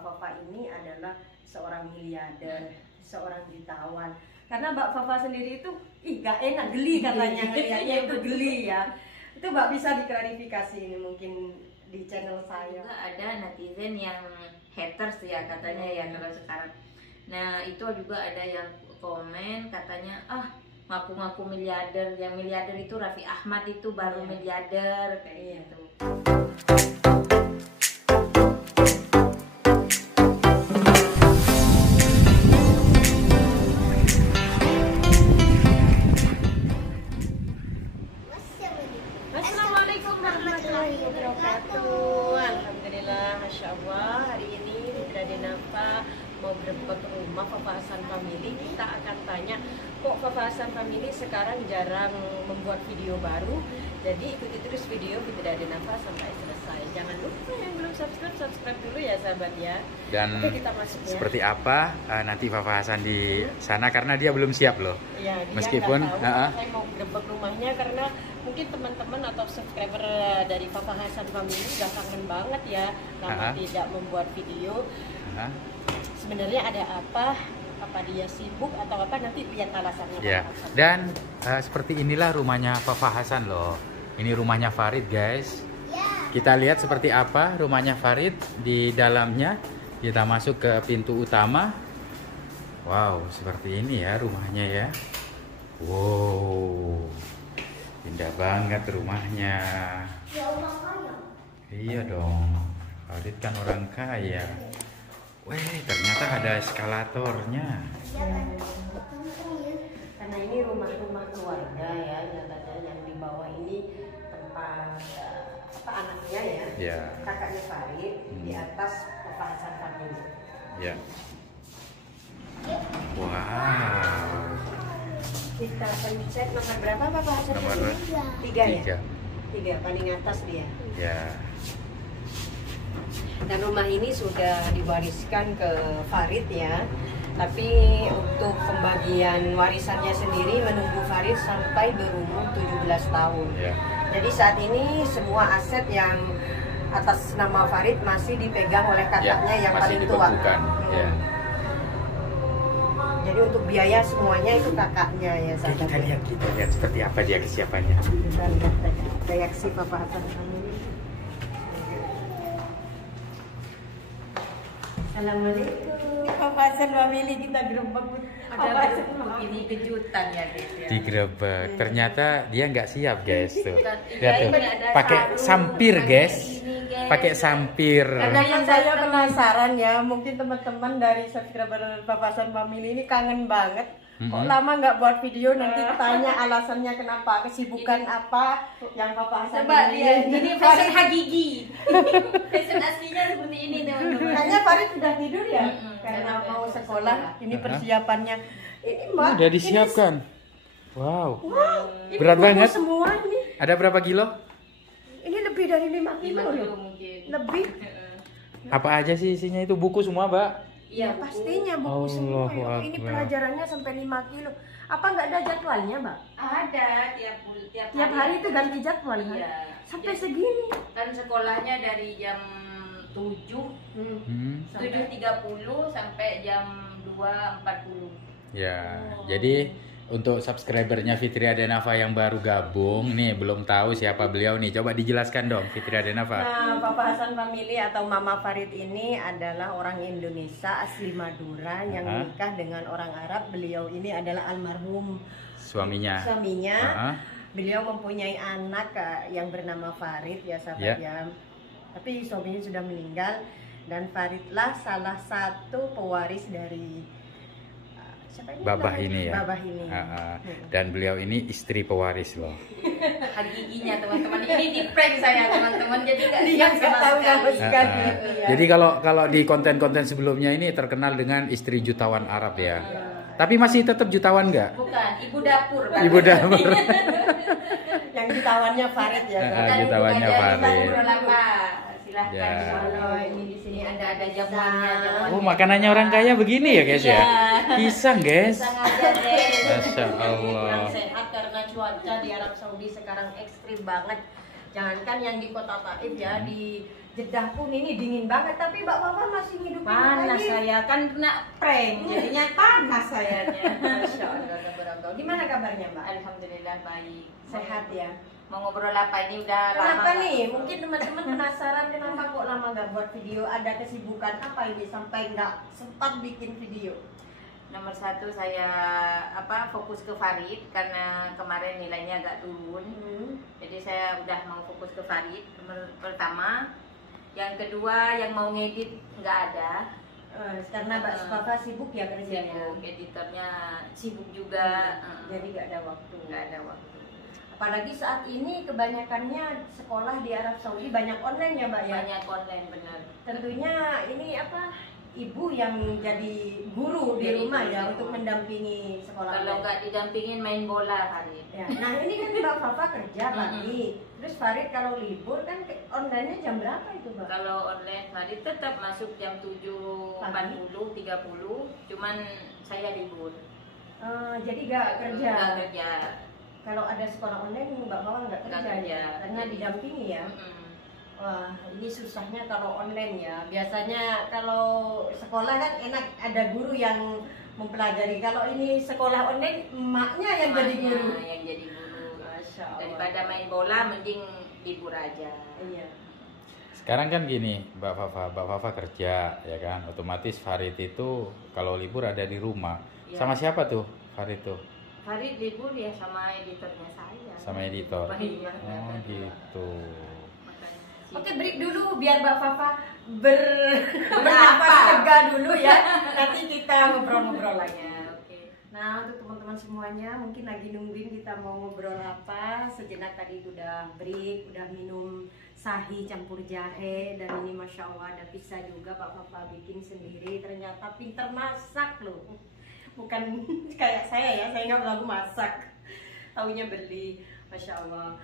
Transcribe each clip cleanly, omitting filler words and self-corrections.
Mbak Fafa ini adalah seorang miliarder, seorang jutawan. Karena Mbak Fafa sendiri itu, gak enak, geli katanya ngeliatnya itu geli ya. Itu Mbak bisa diklarifikasi ini mungkin di channel saya. Juga ada netizen yang haters ya katanya ya kalau sekarang. Nah itu juga ada yang komen katanya ngaku-ngaku miliarder, yang miliarder itu Raffi Ahmad itu baru miliarder kayak gitu. Assalamualaikum warahmatullahi wabarakatuh. Alhamdulillah, Masya Allah. Hari ini Fitria Denafa mau berbagi rumah Fafa Hasan Family. Kita akan tanya, kok Fafa Hasan Family sekarang jarang membuat video baru? Jadi ikuti terus video Fitria Denafa sampai selesai. Jangan lupa yang belum subscribe dulu ya sahabat ya. Dan oke, kita masuk ya. Seperti apa nanti Fafa Hasan di sana karena dia belum siap loh. Ya, dia meskipun saya mau berbagi rumahnya karena mungkin teman-teman atau subscriber dari Fafa Hasan Family udah kangen banget ya lama tidak membuat video. Sebenarnya ada apa dia sibuk atau apa, nanti lihat alasannya. Ya. Dan seperti inilah rumahnya Fafa Hasan loh. Ini rumahnya Farid guys. Kita lihat seperti apa rumahnya Farid di dalamnya. Kita masuk ke pintu utama. Wow, seperti ini ya rumahnya ya. Wow, indah banget rumahnya. Iya dong, Farid kan orang kaya. Weh, ternyata ada eskalatornya. Karena ini rumah-rumah keluarga ya, yang di bawah ini tempat anaknya ya, kakaknya Farid, di atas Fafa Hasan Family. Ya. Wow. Kita pencet nomor berapa Fafa Hasan Nomor Family? 3 ya? 3, paling atas dia. Ya. Dan rumah ini sudah diwariskan ke Farid ya. Tapi untuk pembagian warisannya sendiri menunggu Farid sampai berumur 17 tahun. Ya. Jadi saat ini semua aset yang atas nama Farid masih dipegang oleh kakaknya yang paling tua. Ya. Jadi untuk biaya semuanya itu kakaknya ya. Oke, kita lihat seperti apa dia kesiapannya. Kita lihat reaksi Fafa Hasan Family. Assalamualaikum. Fafa Hasan Family, kita gerebek. Ini kejutan ya guys ya. Digerebek. Ternyata dia nggak siap guys tuh. Iya, Lihat tuh. ini ada Pakai sarung, sampir guys. ini, guys. Pakai sampir. Karena yang saya penasaran ya, mungkin teman-teman dari subscriber Fafa Hasan Family ini kangen banget. Kok lama nggak buat video, nanti tanya alasannya kenapa, kesibukan apa yang Fafa Hasan Coba Family. lihat, ini fashion hakiki. Fashion aslinya seperti ini teman-teman. Kayaknya Farid sudah tidur ya, karena Karena mau besok sekolah. Ini persiapannya. Ini Mbak. Udah disiapkan. Wow. Ini Berat buku banget. semua ini. Ada berapa kilo? Ini lebih dari 5 kilo 5 loh. kilo mungkin. Lebih. Apa aja sih isinya itu? Buku semua, Mbak? Ya pastinya buku semua. Ya. Allahu Ini Akbar. pelajarannya sampai 5 kilo. Apa nggak ada jadwalnya, Mbak? Ada Tiap hari itu ganti jadwal kan? Iya. Sampai segini. Kan sekolahnya dari jam 7 7.30 sampai jam 2.40. Ya, jadi untuk subscribernya Fitria Denafa yang baru gabung, nih belum tahu siapa beliau nih. Coba dijelaskan dong, Fitria Denafa. Nah, Fafa Hasan Family atau Mama Farid ini adalah orang Indonesia asli Madura yang menikah dengan orang Arab. Beliau ini adalah almarhum Suaminya. Beliau mempunyai anak yang bernama Farid ya sahabat ya. Tapi suaminya sudah meninggal dan Faridlah salah satu pewaris dari Babah ini ya. Babah ini. Dan beliau ini istri pewaris loh. Hakikinya teman-teman, ini di prank saya teman-teman, jadi nggak lihat nggak tahu sama sekali. Jadi kalau di konten-konten sebelumnya ini terkenal dengan istri jutawan Arab ya. Tapi masih tetap jutawan nggak? Bukan, ibu dapur. Pak. Ibu dapur. Yang jutawannya Farid ya. Jutawannya Farid. Silahkan. Ya. Kalau ini di sini ada jamuannya. Oh, makanannya orang kaya begini ya guys ya? Pisang guys. Pisang aja deh. Masya Allah. Kurang sehat karena cuaca di Arab Saudi sekarang ekstrim banget. Jangankan yang di kota Taif ya, di Jeddah pun ini dingin banget, tapi Mbak Fafa masih hidup Panas lagi. saya kan kena prank, jadinya panas sayanya. Masya Allah, tabarakallah. Gimana kabarnya Mbak? Alhamdulillah baik. Sehat ya? Mau ngobrol apa ini udah lama. Kenapa nggak nih? ngobrol. Mungkin teman-teman penasaran kenapa kok lama nggak buat video? Ada kesibukan apa ini sampai nggak sempat bikin video? Nomor satu saya fokus ke Farid karena kemarin nilainya agak turun. Jadi saya udah mau fokus ke Farid pertama. Yang kedua yang mau ngedit nggak ada. Karena Mbak Fafa sibuk ya kerjanya. Sibuk, editornya sibuk juga. Jadi nggak ada waktu. Nggak ada waktu. Apalagi saat ini kebanyakannya sekolah di Arab Saudi banyak online ya Mbak ya. Banyak online benar. Tentunya ini ibu yang jadi guru di Jadi rumah guru ya di untuk rumah. mendampingi sekolah. Kalau online. nggak didampingin main bola Farid. Ya. Nah ini kan Mbak Fafa kerja pagi. Terus Farid kalau libur kan online-nya jam berapa itu Mbak? Kalau online Farid tetap masuk jam 7.40, 30, cuman saya libur. Jadi nggak kerja. Nggak kerja. Kalau ada sekolah online Mbak Fafa nggak kerja, Nggak kerja. ya? Karena didampingi ya. Wah, ini susahnya kalau online ya. Biasanya kalau sekolah kan enak ada guru yang mempelajari. Kalau ini sekolah online, emaknya yang jadi Emaknya guru. yang jadi guru. Masya Allah. Daripada main bola, mending libur aja. Iya. Sekarang kan gini, Mbak Fafa kerja ya kan, otomatis Farid itu kalau libur ada di rumah. Ya. Sama siapa tuh Farid tuh? Farid libur ya sama editornya saya. Sama editor. Iya. Oh gitu. Makanya. Oke, break dulu biar Mbak Fafa bernafas lega dulu ya. Nanti kita ngobrol-ngobrol lagi. Oke. Nah, untuk teman-teman semuanya mungkin lagi nungguin kita mau ngobrol apa. Sejenak tadi udah break, udah minum sahi campur jahe. Dan ini Masya Allah ada pizza juga Pak Fafa bikin sendiri. Ternyata pinter masak loh. Bukan kayak saya ya, saya nggak lagu masak. Taunya beli, Masya Allah.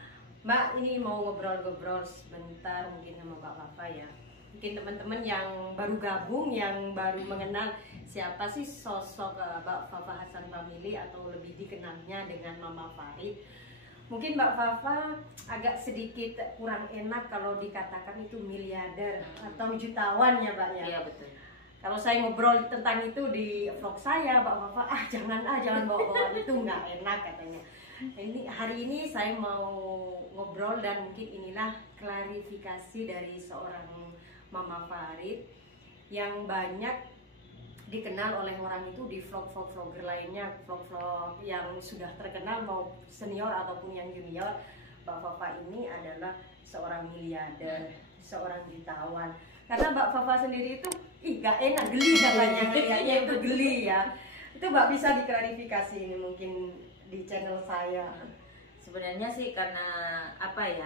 Mbak, ini mau ngobrol-ngobrol sebentar mungkin sama Pak Fafa ya. Mungkin teman-teman yang baru gabung, yang baru mengenal siapa sih sosok Mbak Fafa Hassan Family atau lebih dikenalnya dengan Mama Farid. Mungkin Mbak Fafa agak sedikit kurang enak kalau dikatakan itu miliarder atau jutawan ya Mbak ya. Iya betul. Kalau saya ngobrol tentang itu di vlog saya, Mbak Fafa, jangan bawa-bawa itu nggak enak katanya. Hari ini saya mau ngobrol dan mungkin inilah klarifikasi dari seorang Mama Farid yang banyak dikenal oleh orang itu di vlogger lainnya, vlog yang sudah terkenal mau senior ataupun yang junior. Mbak Fafa ini adalah seorang miliarder, seorang jutawan. Karena Mbak Fafa sendiri itu gak enak, geli katanya, kayaknya itu geli ya. Itu Mbak bisa diklarifikasi ini mungkin di channel saya. Sebenarnya sih karena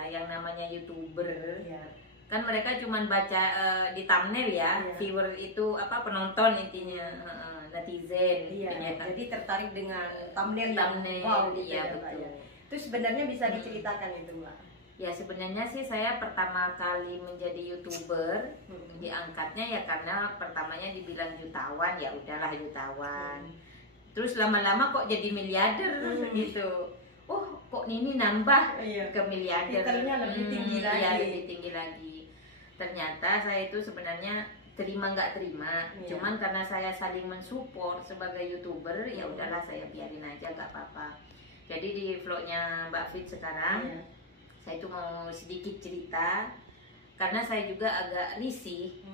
yang namanya YouTuber Ya. kan mereka cuma baca di thumbnail ya, Iya. viewer itu penonton intinya, netizen. Iya, intinya kan. jadi tertarik dengan thumbnail yang Thumbnail, wow gitu iya, ya, Mbak, betul. ya. Itu sebenarnya bisa diceritakan itu Mbak. Ya sebenarnya sih saya pertama kali menjadi YouTuber diangkatnya ya karena pertamanya dibilang jutawan, ya udahlah jutawan. Terus lama-lama kok jadi miliarder gitu. Oh kok ini nambah Iya. ke miliarder. Titelnya lebih tinggi lagi. Iya, lebih tinggi lagi. Ternyata saya itu sebenarnya terima nggak terima, Iya. cuman karena saya saling mensupport sebagai YouTuber, ya udahlah saya biarin aja nggak apa-apa. Jadi di vlognya Mbak Fit sekarang, Iya. saya itu mau sedikit cerita karena saya juga agak risih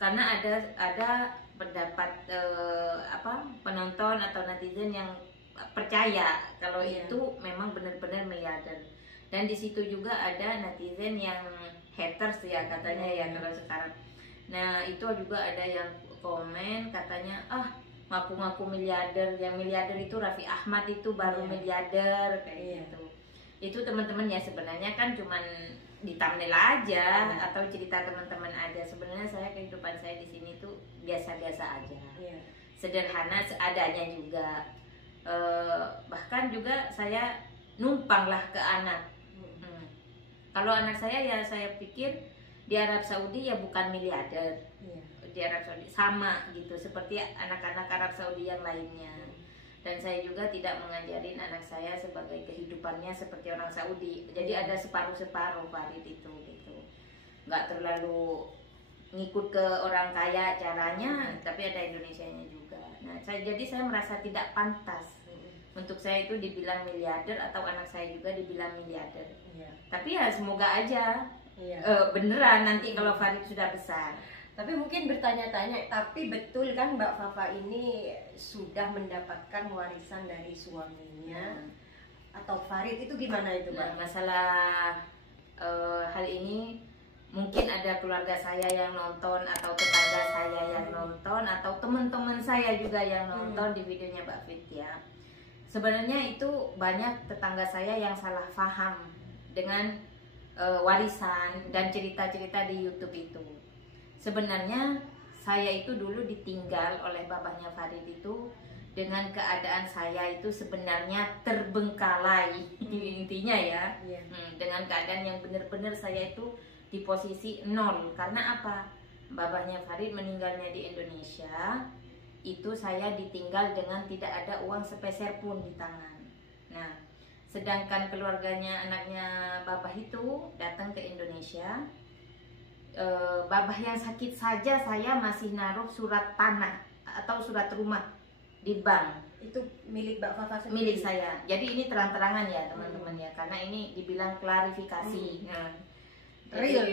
karena ada pendapat penonton atau netizen yang percaya kalau Iya. itu memang benar-benar miliarder, dan di situ juga ada netizen yang haters ya katanya ya kalau sekarang. Nah itu juga ada yang komen katanya ngaku-ngaku miliarder, yang miliarder itu Raffi Ahmad itu baru Iya. miliarder kayak Iya. gitu. Itu teman-teman ya sebenarnya kan cuman di thumbnail aja atau cerita teman-teman aja. Sebenarnya saya kehidupan saya di sini tuh biasa-biasa aja, Iya. sederhana seadanya juga. Bahkan juga saya numpang lah ke anak. Kalau anak saya ya saya pikir di Arab Saudi ya bukan miliarder, Iya. di Arab Saudi sama gitu seperti anak-anak Arab Saudi yang lainnya. Dan saya juga tidak mengajarin anak saya sebagai kehidupannya seperti orang Saudi. Jadi ada separuh-separuh Farid itu gitu. nggak terlalu ngikut ke orang kaya caranya, tapi ada Indonesianya juga. Nah, jadi saya merasa tidak pantas untuk saya itu dibilang miliarder atau anak saya juga dibilang miliarder. Iya. Tapi ya semoga aja Iya. beneran nanti kalau Farid sudah besar. Tapi mungkin bertanya-tanya, tapi betul kan Mbak Fafa ini sudah mendapatkan warisan dari suaminya atau Farid, itu gimana itu Nah, Mbak? masalah hal ini mungkin ada keluarga saya yang nonton atau tetangga saya yang nonton atau teman-teman saya juga yang nonton di videonya Mbak Fit ya. Sebenarnya itu banyak tetangga saya yang salah paham dengan warisan dan cerita-cerita di YouTube itu. Sebenarnya saya itu dulu ditinggal oleh bapaknya Farid itu dengan keadaan saya itu sebenarnya terbengkalai intinya ya. Iya. Dengan keadaan yang benar-benar saya itu di posisi nol. Karena apa? Bapaknya Farid meninggalnya di Indonesia, itu saya ditinggal dengan tidak ada uang sepeser pun di tangan. Nah, sedangkan keluarganya, anaknya bapak itu datang ke Indonesia, babah yang sakit saja saya masih naruh surat tanah atau surat rumah di bank. Itu milik Mbak Fafa sendiri? Milik saya. Jadi ini terang-terangan ya teman-teman ya, karena ini dibilang klarifikasi. Real.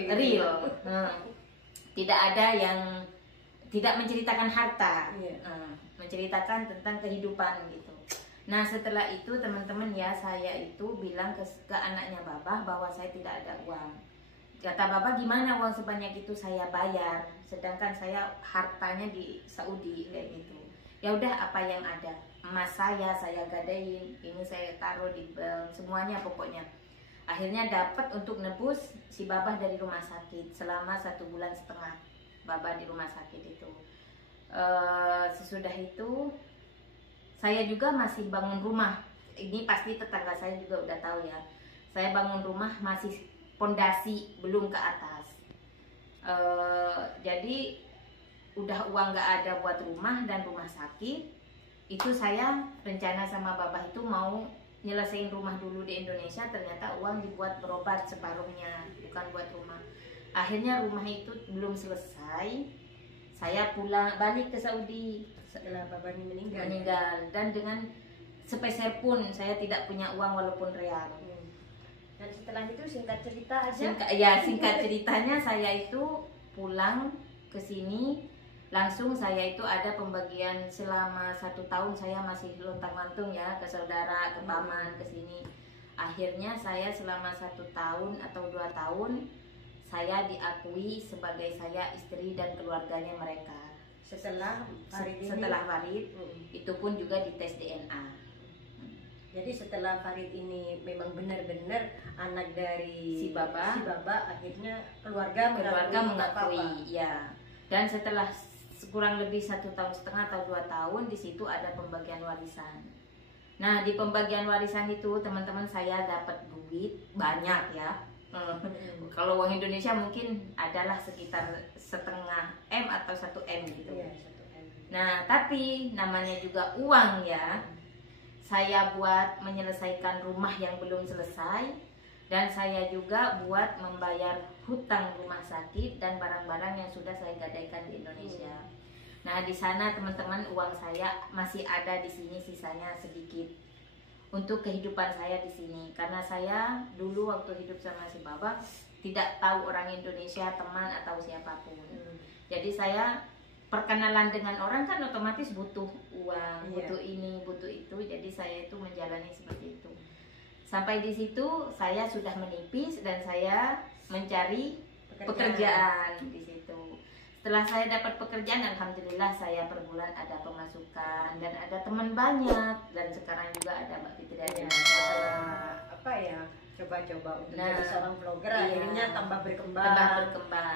Tidak ada yang tidak menceritakan harta. Iya. Menceritakan tentang kehidupan gitu. Nah, setelah itu teman-teman ya, saya itu bilang ke anaknya babah bahwa saya tidak ada uang. Kata babah, gimana uang sebanyak itu saya bayar, sedangkan saya hartanya di Saudi kayak gitu. Ya udah, apa yang ada, emas saya gadain, ini saya taruh di bank, semuanya pokoknya. Akhirnya dapat untuk nebus si babah dari rumah sakit selama 1,5 bulan babah di rumah sakit itu. Sesudah itu saya juga masih bangun rumah. Ini pasti tetangga saya juga udah tahu ya. Saya bangun rumah masih pondasi, belum ke atas. Jadi udah uang nggak ada buat rumah dan rumah sakit. Itu saya rencana sama babah itu mau nyelesain rumah dulu di Indonesia. Ternyata uang dibuat berobat separuhnya, bukan buat rumah. Akhirnya rumah itu belum selesai. Saya pulang balik ke Saudi Setelah babah meninggal. Dan dengan sepeser pun saya tidak punya uang walaupun real. Dan setelah itu singkat cerita aja. Singkat ceritanya saya itu pulang ke sini, langsung saya itu ada pembagian selama 1 tahun saya masih lontang-lantung ya ke saudara, ke paman, ke sini. Akhirnya saya selama 1 tahun atau 2 tahun saya diakui sebagai saya istri dan keluarganya mereka. Setelah Farid itu pun juga dites DNA. Jadi setelah Farid ini memang benar-benar anak dari si Baba, akhirnya keluarga mengakui ya. Dan setelah kurang lebih 1,5 tahun atau 2 tahun, di situ ada pembagian warisan. Nah, di pembagian warisan itu teman-teman saya dapat duit banyak ya. Kalau uang Indonesia mungkin adalah sekitar 0,5 M atau 1 M gitu. Iya, 1 M. Nah, tapi namanya juga uang ya. Saya buat menyelesaikan rumah yang belum selesai, dan saya juga buat membayar hutang rumah sakit dan barang-barang yang sudah saya gadaikan di Indonesia. Nah, di sana teman-teman uang saya masih ada di sini, sisanya sedikit untuk kehidupan saya di sini. Karena saya dulu waktu hidup sama si Baba tidak tahu orang Indonesia, teman atau siapapun. Jadi saya perkenalan dengan orang kan otomatis butuh uang, butuh ini, butuh itu. Jadi saya itu menjalani seperti itu. Sampai di situ saya sudah menipis dan saya mencari pekerjaan di situ. Setelah saya dapat pekerjaan, alhamdulillah saya per bulan ada pemasukan dan ada teman banyak, dan sekarang juga ada Mbak Fitri ada apa ya, coba-coba untuk jadi seorang vlogger, akhirnya tambah berkembang.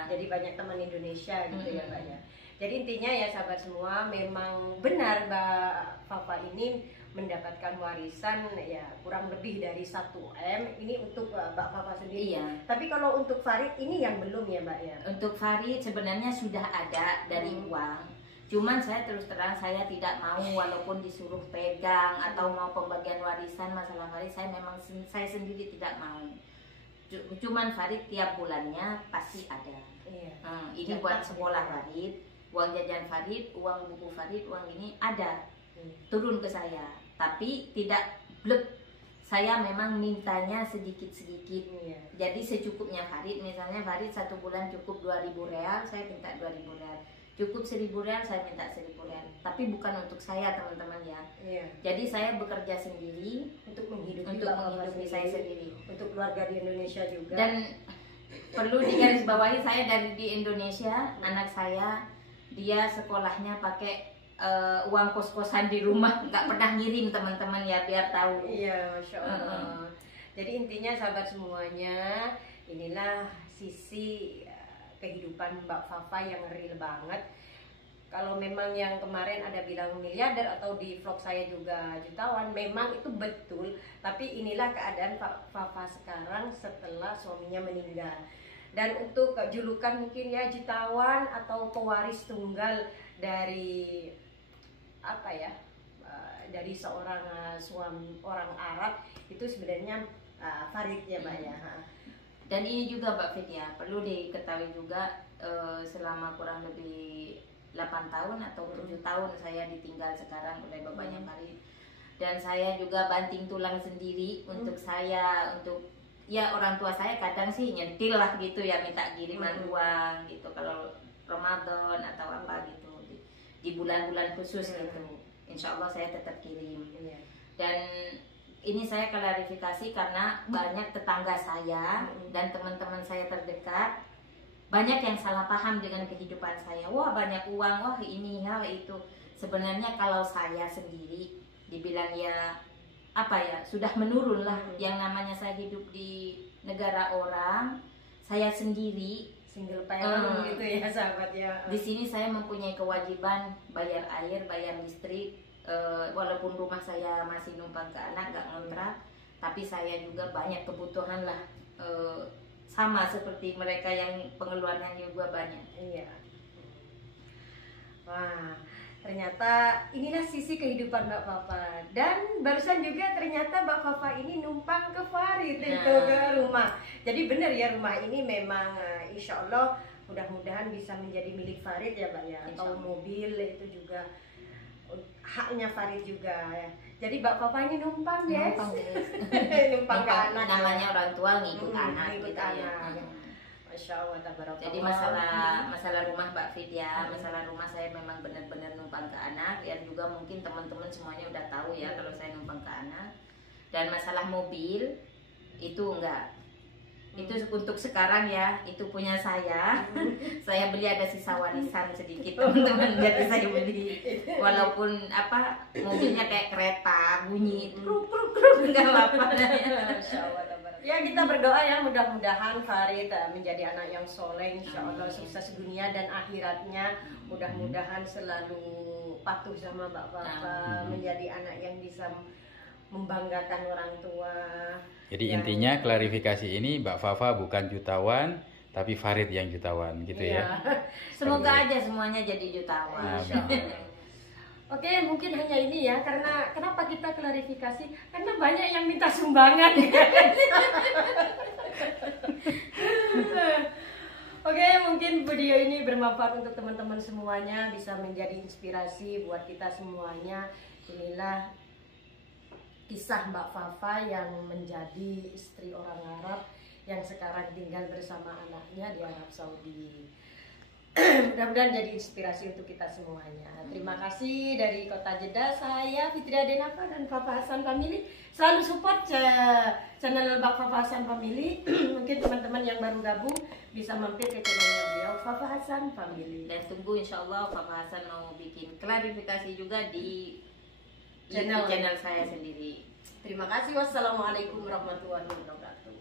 Jadi banyak teman Indonesia gitu ya Mbak ya. Jadi intinya ya sahabat semua, memang benar Mbak Fafa ini mendapatkan warisan ya kurang lebih dari 1 M. Ini untuk Mbak Fafa sendiri. Iya. Tapi kalau untuk Farid ini yang belum ya Mbak ya? Untuk Farid sebenarnya sudah ada dari uang. Cuman saya terus terang saya tidak mau, walaupun disuruh pegang atau mau pembagian warisan masalah waris, saya memang saya sendiri tidak mau. cuman Farid tiap bulannya pasti ada. Iya. Ini buat sekolah Farid, uang jajan Farid, uang buku Farid, uang ini ada turun ke saya, tapi tidak blek. Saya memang mintanya sedikit-sedikit. Iya. Jadi secukupnya Farid, misalnya Farid 1 bulan cukup 2.000 real, saya minta 2.000 real. Cukup 1.000 real, saya minta 1.000 real. Tapi bukan untuk saya, teman-teman ya. Iya. Jadi saya bekerja sendiri Untuk menghidupi saya sendiri. Untuk keluarga di Indonesia juga. Dan perlu digarisbawahi, saya dari di Indonesia, anak saya dia sekolahnya pakai uang kos-kosan di rumah, nggak pernah ngirim, teman-teman ya, biar tahu. Iya, Masya Allah. Jadi intinya sahabat semuanya, inilah sisi kehidupan Mbak Fafa yang real banget. Kalau memang yang kemarin ada bilang miliarder atau di vlog saya juga jutawan, memang itu betul. Tapi inilah keadaan Fafa sekarang setelah suaminya meninggal. Dan untuk julukan mungkin ya jutawan atau pewaris tunggal dari apa ya, dari seorang suami orang Arab itu sebenarnya Farid ya Mbak ya. Dan ini juga Mbak Fit ya, perlu diketahui juga selama kurang lebih 8 tahun atau 7 tahun saya ditinggal sekarang oleh bapaknya Farid. Dan saya juga banting tulang sendiri untuk saya, untuk ya orang tua saya kadang sih nyentil lah gitu ya, minta kiriman uang gitu kalau Ramadan atau apa gitu di bulan-bulan khusus gitu. Insya Allah saya tetap kirim. Dan ini saya klarifikasi karena banyak tetangga saya dan teman-teman saya terdekat banyak yang salah paham dengan kehidupan saya. Wah banyak uang, wah ini ya itu. Sebenarnya kalau saya sendiri dibilang ya apa ya, sudah menurun lah. Yang namanya saya hidup di negara orang, saya sendiri single parent gitu ya sahabat ya. Di sini saya mempunyai kewajiban bayar air, bayar listrik. Walaupun rumah saya masih numpang ke anak, nggak ngontrak, tapi saya juga banyak kebutuhan lah, sama seperti mereka yang pengeluarannya juga banyak. Iya. Wah, ternyata inilah sisi kehidupan Mbak Fafa. Dan barusan juga ternyata Mbak Fafa ini numpang ke Farid itu ke rumah. Jadi benar ya, rumah ini memang insya Allah mudah-mudahan bisa menjadi milik Farid ya Mbak ya. Atau mobil itu juga haknya Farid juga ya. Jadi Mbak Fafa ini numpang guys. Numpang ke anak. Namanya orang tua ngikut anak. Ngikut anak. Masya Allah, tabarakallah. Jadi masalah rumah Mbak Fit ya, masalah rumah saya memang benar-benar numpang ke anak. Dan juga mungkin teman-teman semuanya udah tahu ya kalau saya numpang ke anak. Dan masalah mobil itu enggak. Itu untuk sekarang ya, itu punya saya. Saya beli ada sisa warisan sedikit teman-teman, jadi saya beli. Walaupun apa mobilnya kayak kereta bunyi, kruk enggak apa-apa. Ya kita berdoa ya mudah-mudahan Farid menjadi anak yang soleh, insya Allah sukses dunia dan akhiratnya. Mudah-mudahan selalu patuh sama Mbak Fafa, menjadi anak yang bisa membanggakan orang tua. Jadi intinya klarifikasi ini Mbak Fafa bukan jutawan, tapi Farid yang jutawan gitu ya. Semoga aja semuanya jadi jutawan. Oke, mungkin hanya ini ya, karena kenapa kita klarifikasi? Karena banyak yang minta sumbangan. Oke, mungkin video ini bermanfaat untuk teman-teman semuanya, bisa menjadi inspirasi buat kita semuanya. Inilah kisah Mbak Fafa yang menjadi istri orang Arab yang sekarang tinggal bersama anaknya di Arab Saudi. Mudah-mudahan jadi inspirasi untuk kita semuanya. Terima kasih dari Kota Jeddah, saya Fitria Denafa dan Fafa Hasan Family. Selalu support channel Mbak Fafa Hasan Family. Mungkin teman-teman yang baru gabung bisa mampir ke channelnya beliau, Fafa Hasan Family. Dan tunggu insya Allah Fafa Hasan mau bikin klarifikasi juga di channel saya sendiri. Terima kasih. Wassalamualaikum warahmatullahi wabarakatuh.